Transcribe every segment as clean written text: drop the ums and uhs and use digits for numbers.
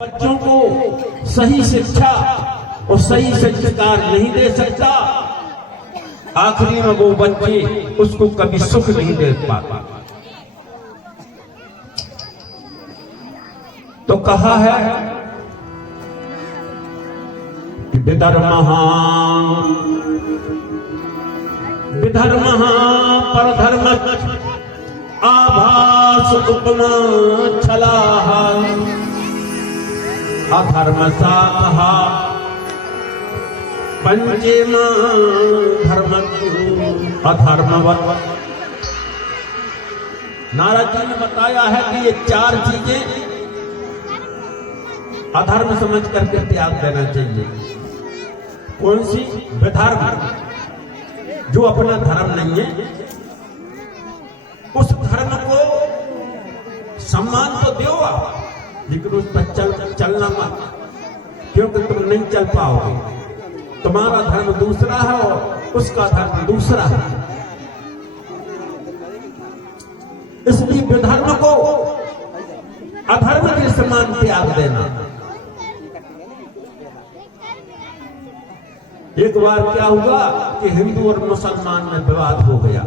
बच्चों को सही शिक्षा और सही संस्कार नहीं दे सकता, आखिरी में वो बच्चे उसको कभी सुख नहीं दे पाता। तो कहा है कि विधर्मः परधर्म आभास उपमा छलाः अधर्म सातः पंचेमा धर्म अधर्मवत्। नारद जी ने बताया है कि ये चार चीजें अधर्म समझ करके त्याग देना चाहिए। कौन सी? विधर्म, जो अपना धर्म नहीं है उस धर्म को सम्मान तो दो आप, लेकिन उस पर चलना मत, क्योंकि तुम नहीं चल पाओगे। तुम्हारा धर्म दूसरा है और उसका धर्म दूसरा है। इसलिए विधर्म को अधर्म के समान त्याग देना। एक बार क्या हुआ कि हिंदू और मुसलमान में विवाद हो गया।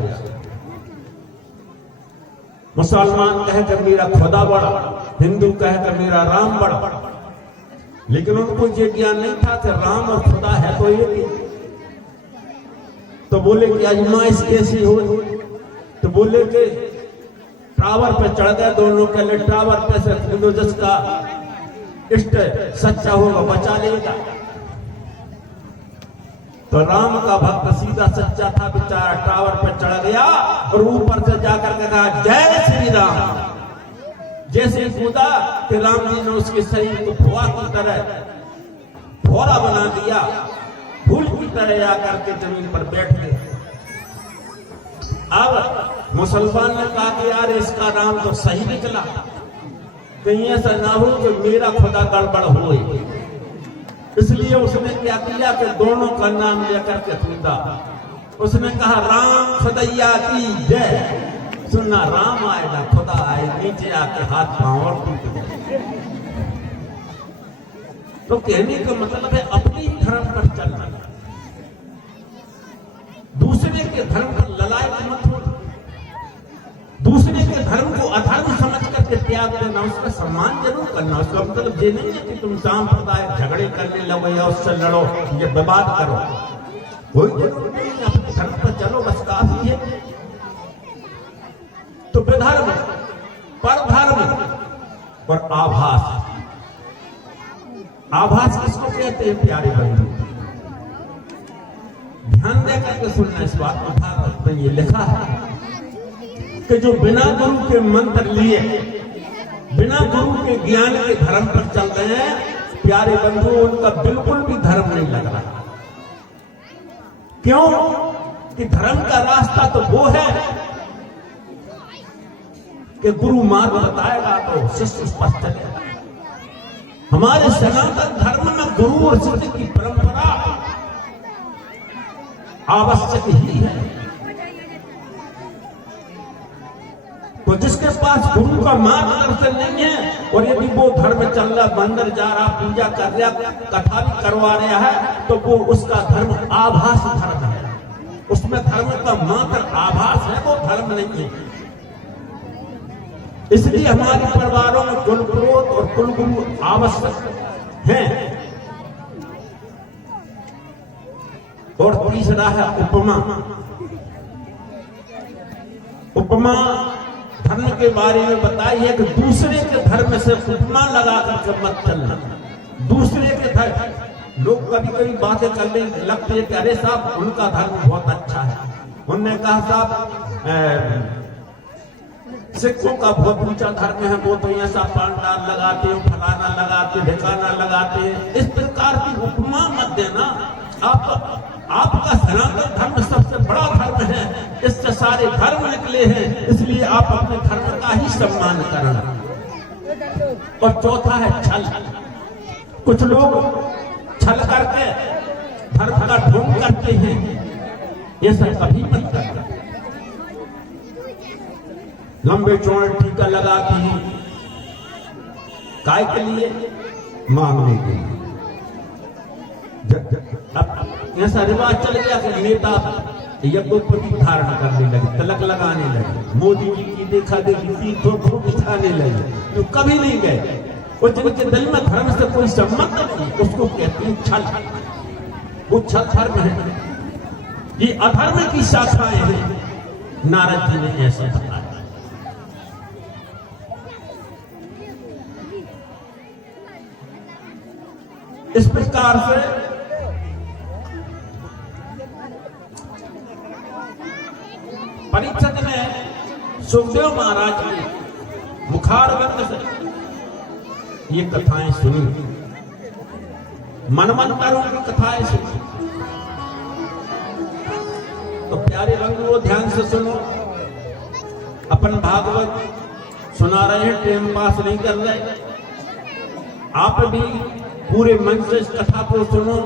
मुसलमान कहकर मेरा खुदा बड़ा, हिंदू कहकर मेरा राम बड़ा। लेकिन उनको ये ज्ञान नहीं था कि राम और खुदा है तो एक ही। तो बोले कि आजमाइश कैसी हो? तो बोले कि टावर पे चढ़ गए दोनों के लिए, टावर पे से कूदो, जिसका इष्ट सच्चा होगा बचा लेगा। तो राम का भक्त सीधा सच्चा था, बेचारा टावर पे चढ़ गया और ऊपर से जाकर के कहा जय श्री राम। जैसे कूदा कि राम जी ने उसके शरीर को फुआ की तरह फोड़ा बना दिया, फूल की तरह जाकर के जमीन पर बैठ गए। अब मुसलमान ने कहा कि यार इसका राम तो सही निकला, कहीं ऐसा ना हो कि मेरा खुदा गड़बड़ हो। इसलिए उसने क्या किया कि दोनों का नाम लेकर के कूदा। उसने कहा राम खुदैया की जय। सुनना, राम आएगा खुदा आए, नीचे आके हाथ पांव और टूट गए। तो कहने का मतलब है अपनी धर्म पर चलना, दूसरे के धर्म पर ललायत मत हो, दूसरे के धर्म को अधर्म समझ करके त्याग देना, उसका सम्मान जरूर करना। उसका मतलब ये नहीं है कि तुम सांप्रदायिक झगड़े करने लगो या उससे लड़ो, ये विवाद करो, कोई जरूरत नहीं, अपने धर्म पर चलो, बस काफी है। तो विधर्म, परधर्म और आभास। आभास किसको कहते हैं प्यारे बंधु? ध्यान देकर के सुनना, इस बात में भागवत में ये लिखा है कि जो बिना गुरु के मंत्र लिए, बिना गुरु के ज्ञान के धर्म पर चल रहे हैं, प्यारे बंधु, उनका बिल्कुल भी धर्म नहीं लग रहा। क्यों? कि धर्म का रास्ता तो वो है कि गुरु मार्ग बताएगा तो शिष्य उस पर चलेगा। हमारे सनातन धर्म में गुरु और शिष्य की परंपरा आवश्यक ही है। तो जिसके पास गुरु का मार्गदर्शन नहीं है और यदि वो धर्म चल रहा, मंदिर जा रहा, पूजा कर रहा, कथा भी करवा रहा है, तो वो उसका धर्म आभास धर्म है। उसमें धर्म का मात्र आभास है, वो धर्म नहीं है। इसलिए हमारे परिवारों में कुलपुरोहित और कुलगुरु आवश्यक हैं। और तीसरा है उपमा। उपमा धर्म के बारे में बताई है कि दूसरे के धर्म से उपमा लगा करके मत चलना। दूसरे के धर्म, लोग कभी कभी बातें करने लगते हैं कि अरे साहब उनका धर्म बहुत अच्छा है। उनने कहा साहब सिखों का बहुत ऊंचा धर्म है, वो तो ऐसा पांडाल लगाते हैं, फलाना लगाते, ढिकाना लगाते हैं। इस प्रकार की उपमा मत देना। आपका सनातन धर्म सबसे बड़ा धर्म है, इससे सारे धर्म निकले हैं, इसलिए आप अपने धर्म का ही सम्मान करना। और चौथा है छल। कुछ लोग छल करके धर्म का ढोंग करते हैं, ये सब कभी मत करना। लंबे चौड़े टीका लगाती हैं, काय के लिए मांगने के लिए। ऐसा रिवाज चल गया कि नेता यज्ञोपवीत धारण करने लगे, तिलक लगाने लगे, मोदी जी की देखा देखी तीर्थों बिछाने लगे, तो कभी नहीं गए। और जिनके दिल में धर्म से कोई संबंध नहीं, उसको कहते हैं छल। वो छल धर्म है, ये अधर्म की शाखाएं हैं। नारद जी ने ऐसा बताया। इस प्रकार से परीक्षित ने सुखदेव महाराज की मुखारविंद से ये कथाएं सुनी, मनमंतरों की कथाएं सुनी। तो प्यारे बंधुओं, ध्यान से सुनो। अपन भागवत सुना रहे हैं, टाइम पास नहीं कर रहे। आप भी पूरे मन से इस कथा को सुनो।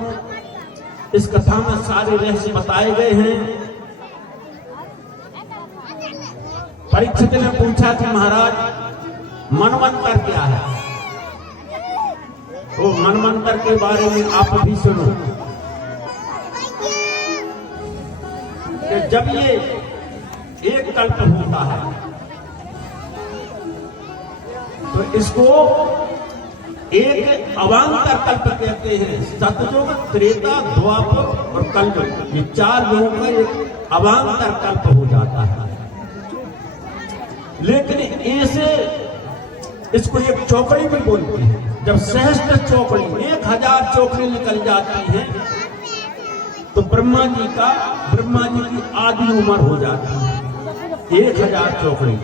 इस कथा में सारे रहस्य बताए गए हैं। परीक्षित ने पूछा कि महाराज मनमंत्र क्या है? तो मनमंत्र के बारे में आप भी सुनो कि जब ये एक कल्प होता है तो इसको एक अवान्तर कल्प कहते हैं। सतयुग, त्रेता, द्वापर और कलयुग, ये चार युगों का एक अवान्तर कल्प हो जाता है। लेकिन ऐसे इसको एक चौकड़ी भी बोलते हैं। जब सहस्त्र चौकड़ी, 1000 चौकड़ी निकल जाती हैं तो ब्रह्मा जी की आधी उम्र हो जाती है। 1000 चौकड़ी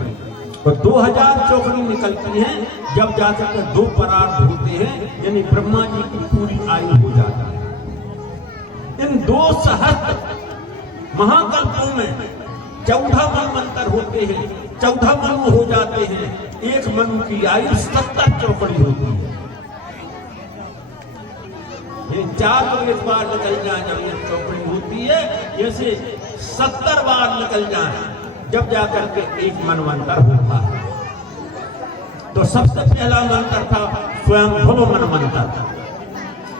और 2000 चौकड़ी निकलती हैं जब जाकर के 2 परार्ध होते हैं, यानी ब्रह्मा जी की पूरी आयु हो जाती है। इन 2 सहस्त्र महाकल्पों में 14 मनवंतर होते हैं, 14 मनु हो जाते हैं। एक मनु की आयु 70 चौकड़ी होती है। ये 4 तो एक बार निकल जाए जब ये चौकड़ी होती है, जैसे 70 बार निकल जाए जब जाकर के एक मनवंतर होता है। तो सबसे पहला मंत्र था स्वयंभव मनवंतर,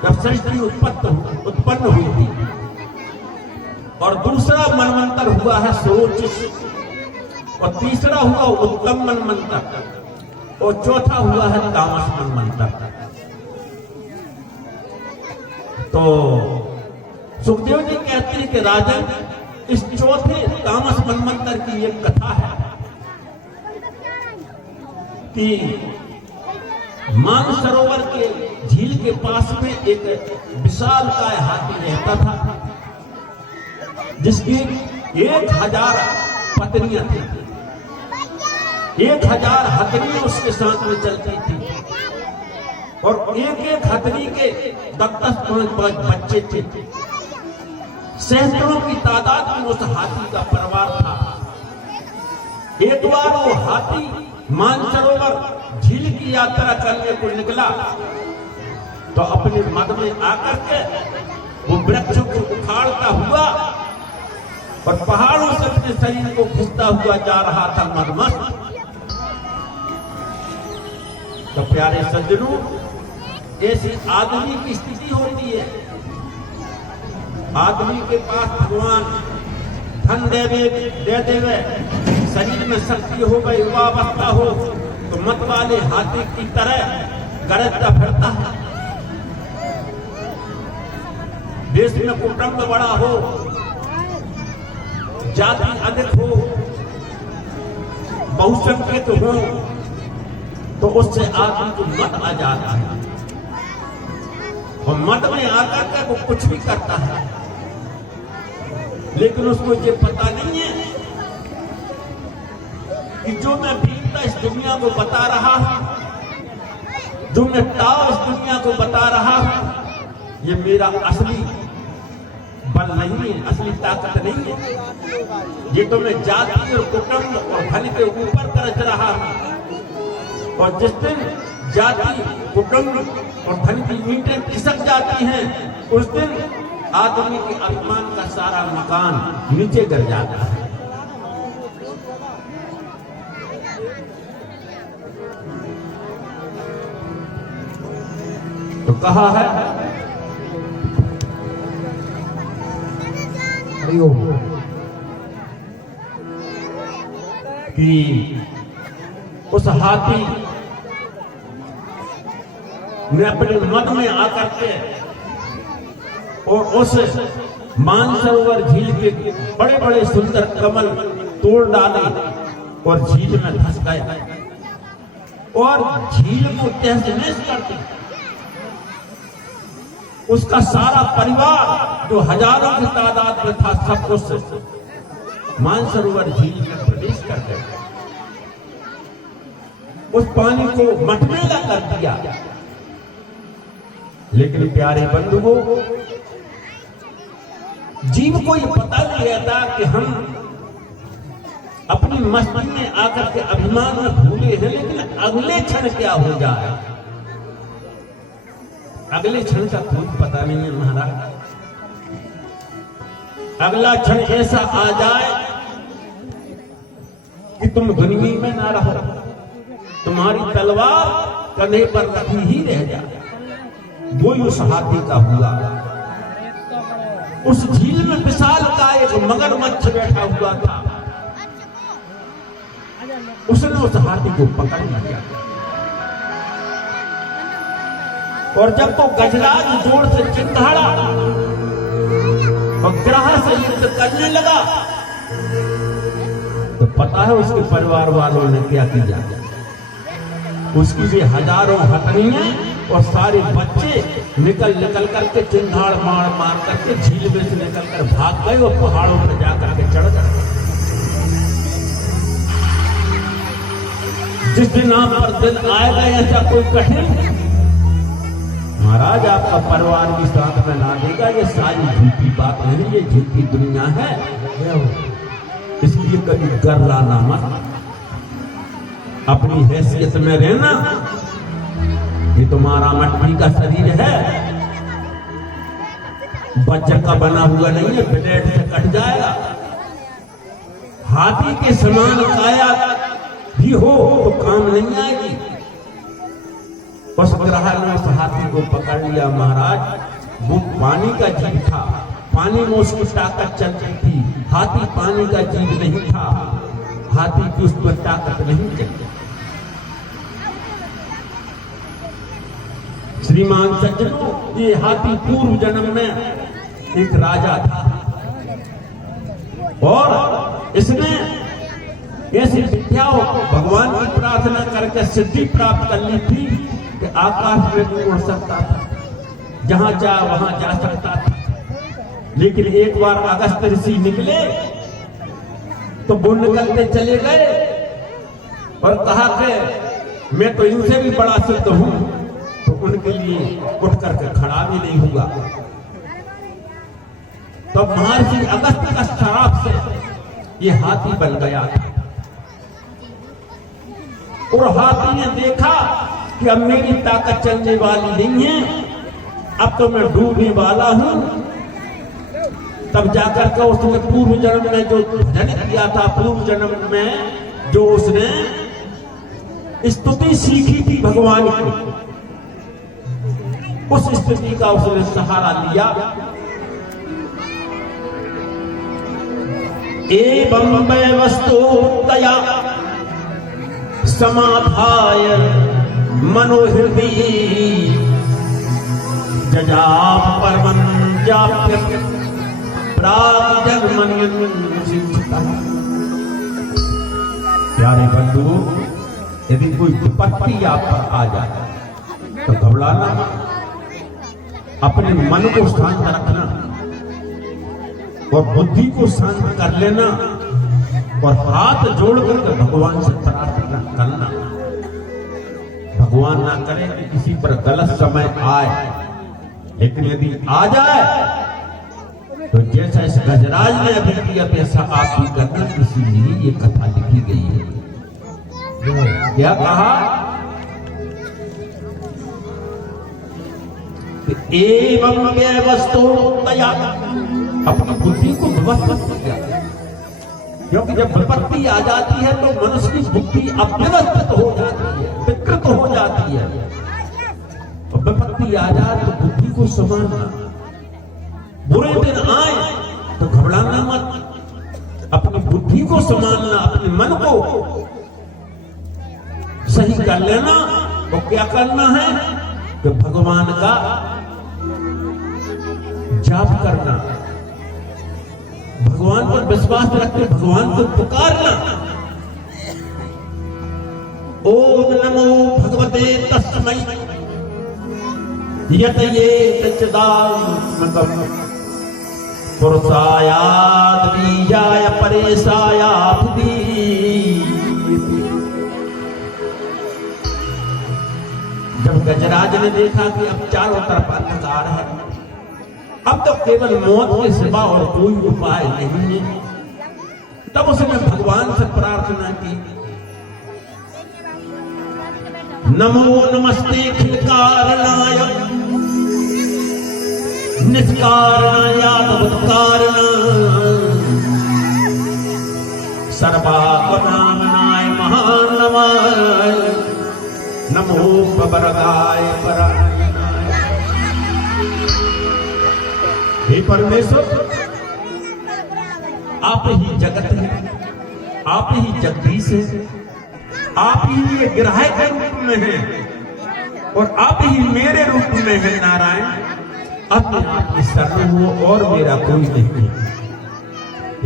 जब सृष्टि उत्पन्न हुई थी। और दूसरा मनवंतर हुआ है सरोचित, और तीसरा हुआ उत्तम मनवंतर, और चौथा हुआ है तामस मनवंतर। तो सुखदेव जी कहते हैं कि राजन, इस चौथे तामस मनवंतर की एक कथा है कि मानसरोवर के झील के पास में एक विशालकाय हाथी रहता था, जिसकी 1000 पत्नियां थी। 1000 हथनियां उसके साथ में चलती थी, और एक हथनी के 10-5 बच्चे थे। सहस्त्रों की तादाद में उस हाथी का परिवार था। एक बार वो हाथी मानसरोवर झील की यात्रा करने को निकला, तो अपने मद में आकर के वो वृक्षों को उखाड़ता हुआ और पहाड़ों से अपने शरीर को खींचता हुआ जा रहा था मदमस्त। तो प्यारे सज्जनों, ऐसी आदमी की स्थिति होती है। आदमी के पास भगवान धन दे देवे, शरीर में शक्ति हो गई, युवावस्था हो, तो मत वाले हाथी की तरह गरजता फिरता है। देश में कुटुंब बड़ा हो, जाति अधिक हो, बहुसंख्यक हो, तो उससे आदमी को मत आ जाता है, और मत में आकर के वो कुछ भी करता है। लेकिन उसको ये पता नहीं है कि जो मैं बीतता इस दुनिया को बता रहा हूं, जो मैं ताव इस दुनिया को बता रहा हूं, ये मेरा असली बल नहीं है, असली ताकत नहीं है। ये तो मैं जाति और कुटुंब और धन के ऊपर करच रहा हूं, और जिस दिन जाति, कुटुंब और धन की ईंटें खिसक जाती हैं, उस दिन आदमी के अभिमान का सारा मकान नीचे गिर जाता है। तो कहा है कि उस हाथी ने अपने मन में आकर के और उस मानसरोवर झील के बड़े बड़े सुंदर कमल तोड़ डाले और झील में धंस गया और झील को तहस नहस कर दिया। उसका सारा परिवार जो हजारों की तादाद में था सब कुछ मानसरोवर झील में प्रवेश कर गए। उस पानी को मटमेला कर दिया। लेकिन प्यारे बंधुओं, जीव को ये पता नहीं रहता कि हम अपनी मस्ती में आकर के अभिमान में भूले हैं, लेकिन अगले क्षण क्या हो जाए, अगले क्षण का कोई पता नहीं है महाराज। अगला क्षण ऐसा आ जाए कि तुम दुनिया में ना रहो, तुम्हारी तलवार कंधे पर रखी ही रह जाए। वो उस हाथी का हुआ। उस झील में विशाल का एक मगरमच्छ बैठा हुआ था। उसने उस हाथी को पकड़ लिया और जब तो गजराज जोर से चिंगाड़ा और ग्रह से युद्ध करने लगा तो पता है उसके परिवार वालों ने क्या किया। उसकी भी हजारों हथनियां और सारे बच्चे निकल करके चिंगाड़ मार करके झील में से निकल कर भाग गए और पहाड़ों पर जाकर के चढ़ गए। जिस दिन आप पर दिन आएगा ऐसा कोई कहे महाराज आपका परिवार भी साथ में ना देगा, ये सारी झूठी बात नहीं, ये झूठी दुनिया है। इसलिए कभी गर्राना मत, अपनी हैसियत में रहना। ये तुम्हारा मट्टी का शरीर है, वज्र का बना हुआ नहीं है, ब्लेड से कट जाएगा। हाथी के समान काया भी हो तो काम नहीं आएगी। उस ग्रह ने उस हाथी को पकड़ लिया महाराज। वो पानी का जीव था, पानी में उसकी ताकत चलती थी। हाथी पानी का जीव नहीं था, हाथी की उस पर ताकत नहीं चलती। श्रीमान सज्जनों, ये हाथी पूर्व जन्म में एक राजा था और इसने ऐसी विद्याओं भगवान की प्रार्थना करके सिद्धि प्राप्त कर ली थी कि आकाश में भी उड़ सकता था, जहां चाहे वहां जा सकता था। लेकिन एक बार अगस्त ऋषि निकले तो वो निकलते चले गए और कहा कि मैं तो इनसे भी बड़ा सिद्ध हूं, तो उनके लिए उठ करके खड़ा भी नहीं हुआ। तो महर्षि अगस्त का श्राप से ये हाथी बन गया था और हाथी ने देखा कि अब मेरी ताकत चलने वाली नहीं है, अब तो मैं डूबने वाला हूं। तब जाकर के उसने पूर्व जन्म में जो भजन किया था, पूर्व जन्म में जो उसने स्तुति सीखी थी भगवान की, उस स्तुति का उसने सहारा लिया। एवं वस्तुतया समाधाय मनोहृदय जजाप परमं जाप्य प्राग प्यारे बंधु, यदि कोई विपत्ति आप पर आ जाए तो घबराना, अपने मन को शांत रखना और बुद्धि को शांत कर लेना और हाथ जोड़ करके भगवान से प्रार्थना करना। भगवान ना करे कि किसी पर गलत समय आए, लेकिन यदि आ जाए तो जैसा इस गजराज ने अभी किया वैसा आप भी करना। इसीलिए ये कथा लिखी गई है। क्या कहा? एवं व्यवस्थोतया, अपनी बुद्धि को व्यवस्थित किया, क्योंकि जब विपत्ति आ जाती है तो मनुष्य की बुद्धि अव्यवस्थित हो जाती है, विकृत हो जाती है। विपत्ति आ जाए तो बुद्धि को संभालना, बुरे दिन आए तो घबराना मत, अपनी बुद्धि को संभालना, अपने मन को सही कर लेना। और क्या करना है कि भगवान का जाप करना, भगवान पर विश्वास रखते भगवान को पुकारना। ओम नमो भगवते तस्मै यतये सच्चिदानंदम पुरुषायाद बीजाय परेशायाधि। जब गजराज ने देखा कि अब चारों तरफ अंधकार है, अब तो केवल मौत के सिवा और कोई उपाय नहीं है, तब उसने भगवान से प्रार्थना की, नमो नमस्ते खिलकारणाय निष्कारणायादवत्कारण सर्वात्मनाय महानमाय नमो पवरगाय परायणाय। हे परमेश्वर, आप ही जगत है, आप ही जगदीश है, आप ही ये ग्रह के रूप में है और आप ही मेरे रूप में है नारायण। अपने आप की शरण हो और मेरा कोई नहीं है।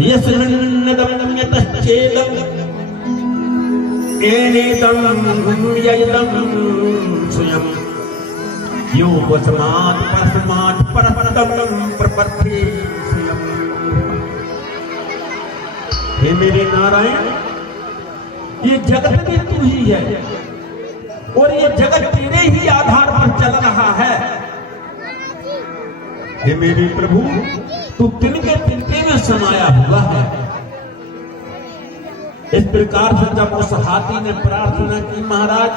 यस्मिन्नदं यतश्चेदं एनेदं ययदं स्वयं यो वस्मात् परस्मात् परपरदं प्रपत्ति स्वयं। हे मेरे नारायण, ये जगत भी तू ही है और ये जगत तेरे ही आधार पर चल रहा है। हे मेरे प्रभु, तू तिनके तिनके में समाया हुआ है। इस प्रकार से जब उस हाथी ने प्रार्थना की महाराज,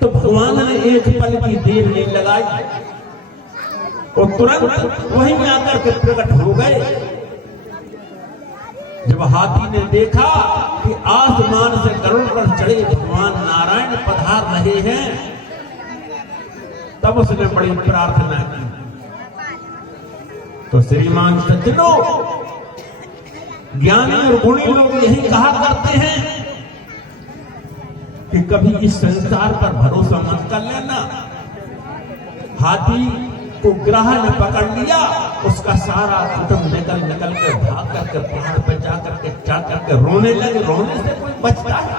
तो भगवान ने एक पल की देर नहीं लगाई और तुरंत वहीं में आकर के प्रकट हो गए। जब हाथी ने देखा कि आसमान से गरुड़ पर चढ़े भगवान नारायण पधार रहे हैं, तब उसने बड़ी प्रार्थना की। तो श्रीमान सज्जनों, ज्ञानी और गुणी लोग यही कहा करते हैं कि कभी इस संसार पर भरोसा मत कर लेना। हाथी को ग्रह ने पकड़ लिया, उसका सारा कुटुंब निकल के भाग करके पहाड़ पर जाकर के रोने लगे। रोने से कोई बचता है,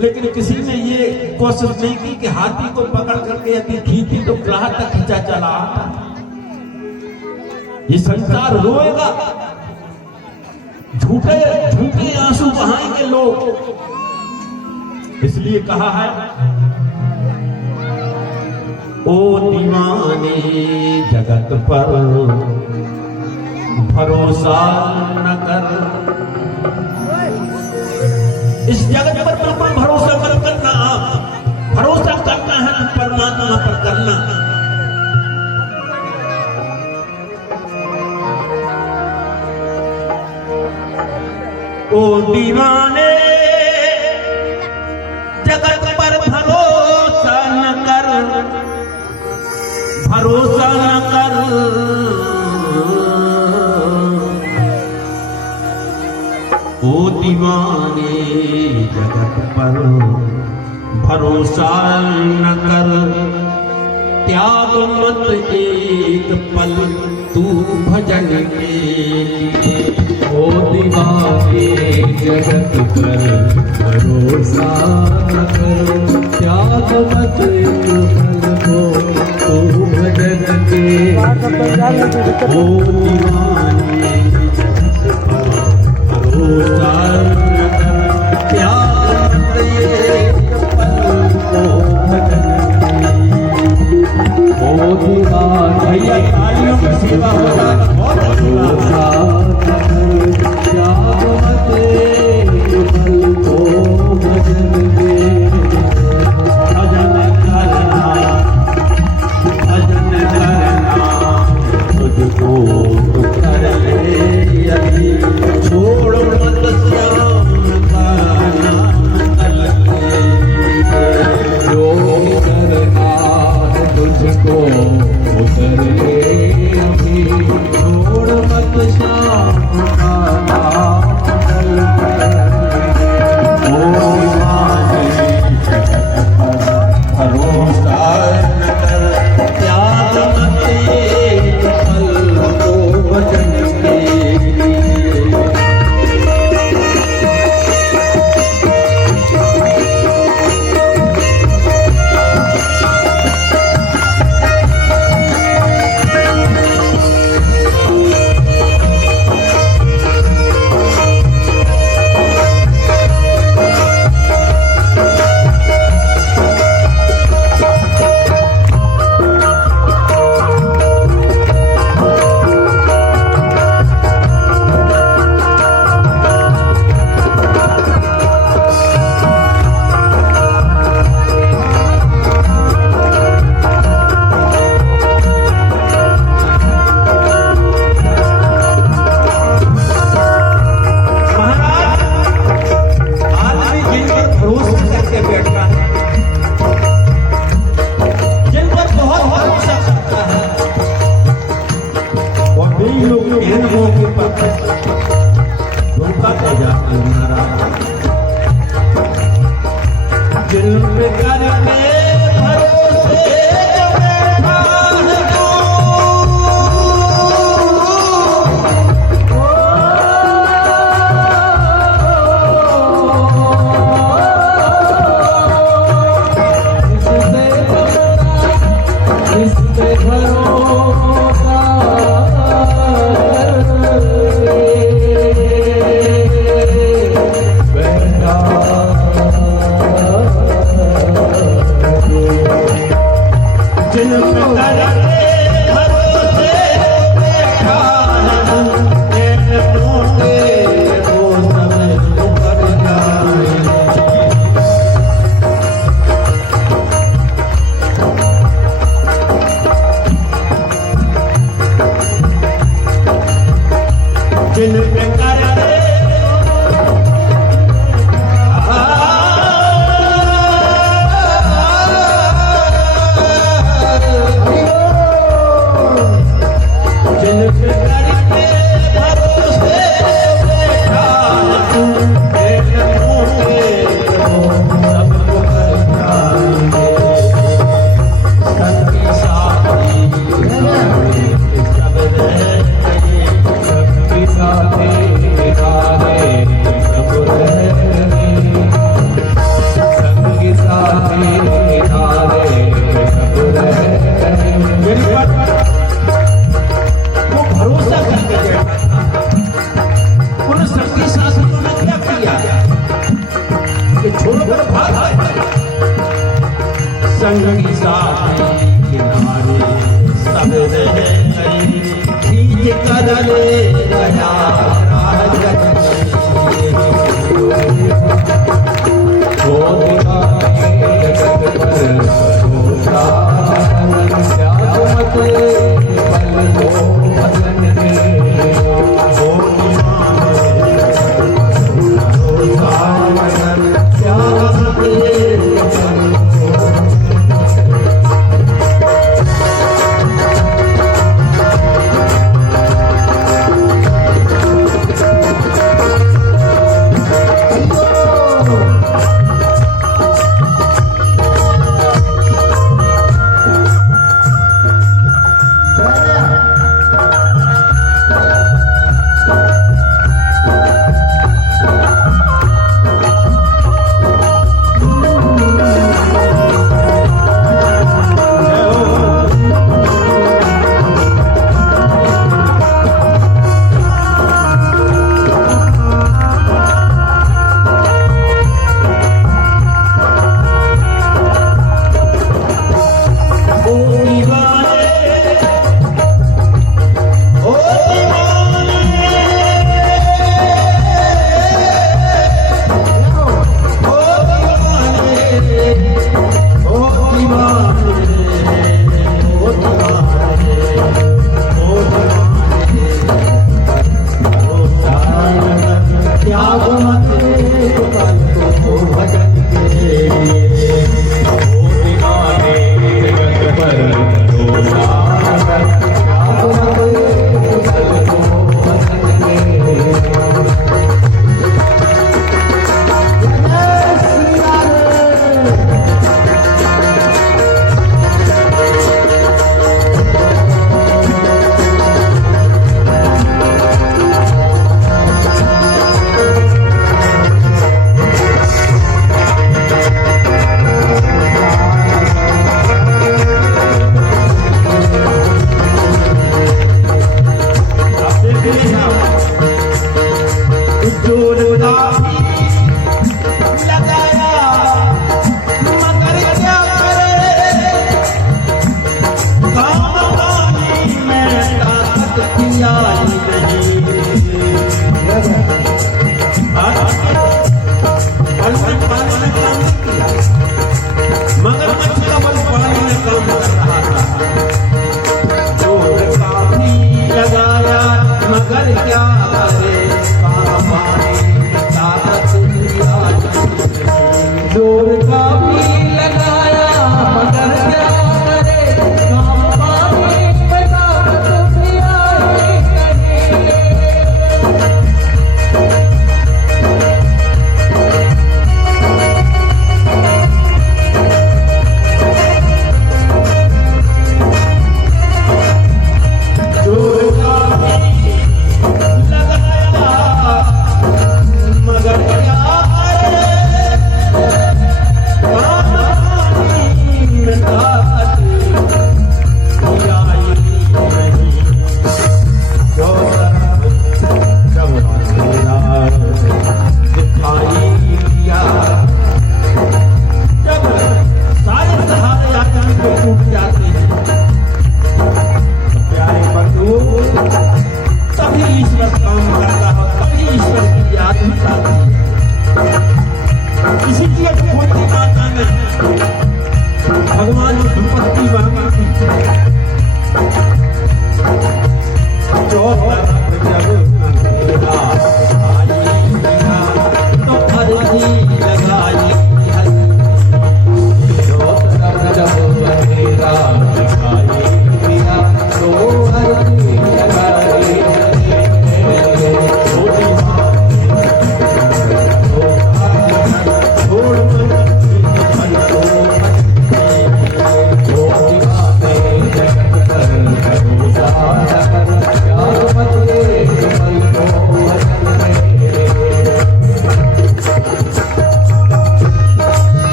लेकिन किसी ने ये कोशिश नहीं की कि हाथी को पकड़ करके यदि खींची तो ग्रह तक खींचा चला आता। ये संसार रोएगा, झूठे झूठे आंसू बहाएंगे लोग। इसलिए कहा है, ओ दीवाने जगत पर भरोसा न कर। इस जगत पर बिल्कुल भरोसा मत करना। भरोसा करना है परमात्मा पर करना। ओ दीवाने जगत पर भरोसा न कर, भरोसा न कर। ओ दीवाने जगत पर भरोसा न कर, त्याग मत एक पल तू भजन के लिए। ओ दीवाने जगत पर भरोसा न करो, त्याग मत एक पल को तू भजन के। ओ दीवाने जगत पर भरोसा न कर, त्याग मत एक पल को भजन के। ओ दीवाने भैया तालियों की सेवा हो रहा है, बहुत भरोसा जिन पितर के भरोसे बैठा है एक टूटे वो सब उतर जाए। जिन पितर संगी साथी किनारे सब रह गए खींच कर ले गया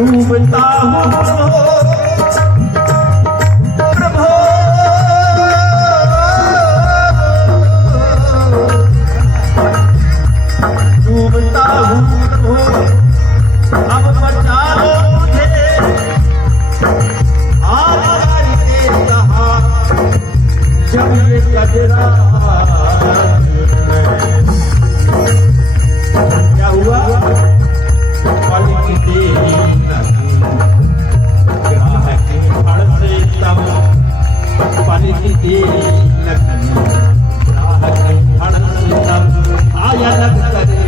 डूबता हूँ प्रभो डूबता हूँ प्रभो अब बचा लो मुझे आधार के कहा जब ये कजरा क्या हुआ पल की देरी ग्राह के फड़ से तब पल की देरी ग्राह के फड़ से तब आया लग करे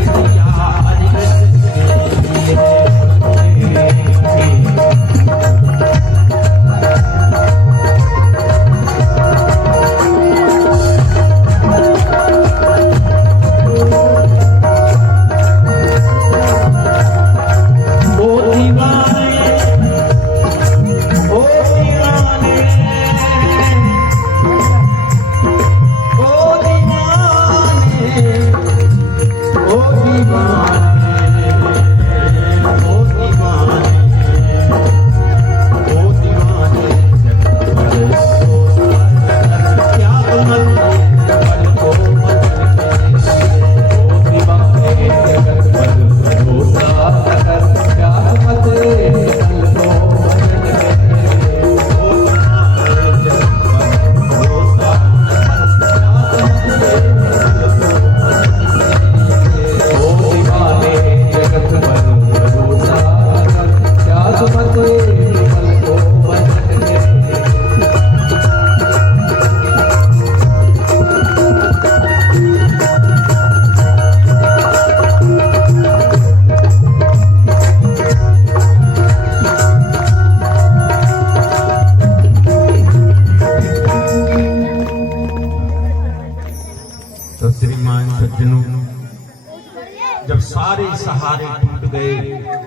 जब सारे सहारे टूट गए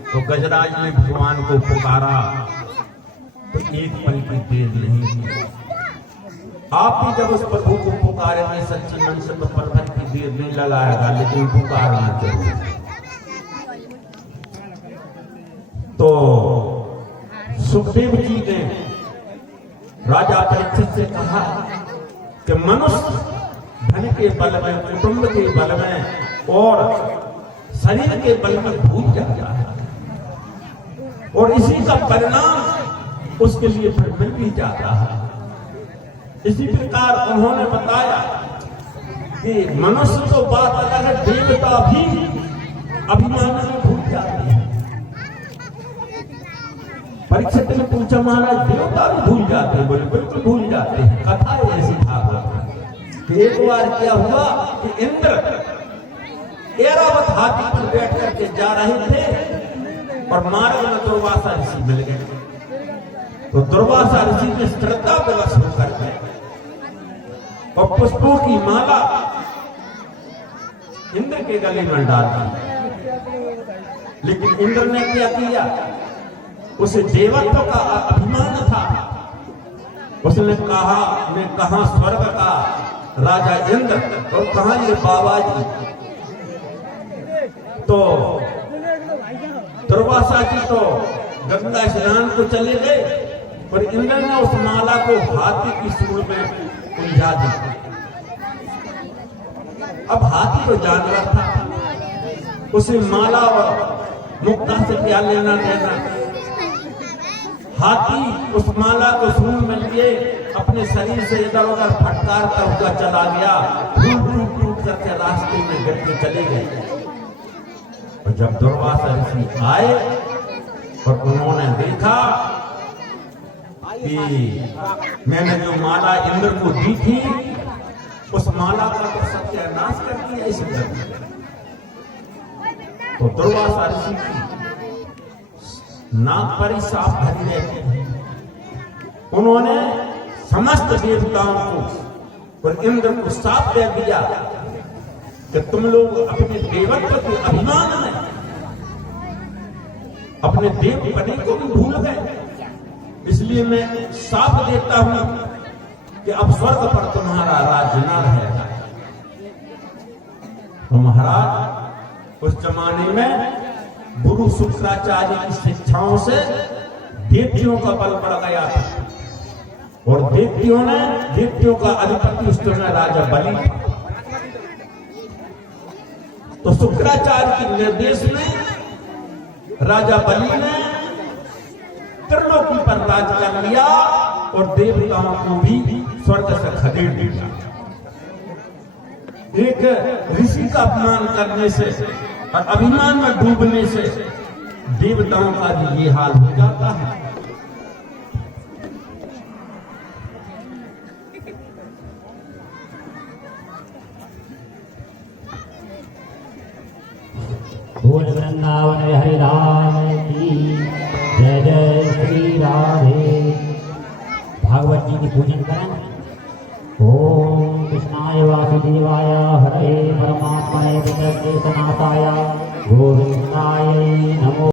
तो गजराज ने भगवान को पुकारा तो एक पल की देर नहीं हुई। आप भी जब उस प्रभु को पुकारेंगे सच्ची मन से तो पल भर की देर नहीं लगाएगा, लेकिन पुकारना जरूर। तो सुखदेव जी ने राजा परीक्षित से कहा कि मनुष्य धन के बल में, कुटुंब के बल में और शरीर के बल में भूल जाता है और इसी का परिणाम उसके लिए फिर मिल भी जाता है। इसी प्रकार उन्होंने बताया कि मनुष्य तो बात अलग है, देवता भी अभिमान में भूल जाते हैं। परीक्षित ने पूछा महाराज देवता भी भूल जाते हैं? बोले बिल्कुल भूल जाते हैं। कथा ऐसी भागवत कि एक बार क्या हुआ कि इंद्र ऐरावत हाथी पर बैठ करके जा रहे थे और मार्ग में दुर्वासा ऋषि मिल गए। तो दुर्वासा ऋषि ने श्रद्धा विवश होकर के और पुष्पों की माला इंद्र के गले में डाल दी। लेकिन इंद्र ने क्या किया? उसे देवत्व का अभिमान था। उसने कहा मैं कहां स्वर्ग का राजा इंद्र और कहां ये बाबा जी। तो दुर्वासा जी तो गंगा स्नान को चले गए और इंद्र ने उस माला को हाथी की सूंड में उलझा दी। अब हाथी तो जानवर था, उसे माला और मुक्ता से क्या लेना देना। हाथी उस माला को सूंड में लिए अपने शरीर से इधर उधर फटकारता हुआ चला गया। टूट टूट करके रास्ते में गिरते चले गए। और जब दुर्वासा ऋषि आए और उन्होंने देखा कि मैंने जो माला इंद्र को दी थी उस माला का तो सत्यानाश कर दिया इस इंद्र ने। तो दुर्वासा ऋषि की नाक पर ही साफ भरी रहती। उन्होंने समस्त देवताओं को और इंद्र को साफ कह दिया कि तुम लोग अपने देवत्व के अभिमान में अपने देव पने को भी भूल गए। इसलिए मैं साफ देता हूं कि अब स्वर्ग पर तुम्हारा राज्य न रहेगा। तो महाराज उस जमाने में गुरु शुक्राचार्य की शिक्षाओं से देवतियों का बल बढ़ गया था और देवतियों का अधिपति उस समय राजा बलि था। तो शुक्राचार्य के निर्देश में राजा बलि ने त्रिलोकी पर राज कर लिया और देवताओं को भी स्वर्ग से खदेड़ दिया। एक ऋषि का अपमान करने से और अभिमान में डूबने से देवताओं का भी ये हाल हो जाता है। बोल वृंदावन हरि राम की जय जय श्री राधे। भागवत जी की पूजन करें। ओम कृष्णाय वासुदेवाय हरे परमात्माय जगद्देशनाथाय गोविंदाय नमो।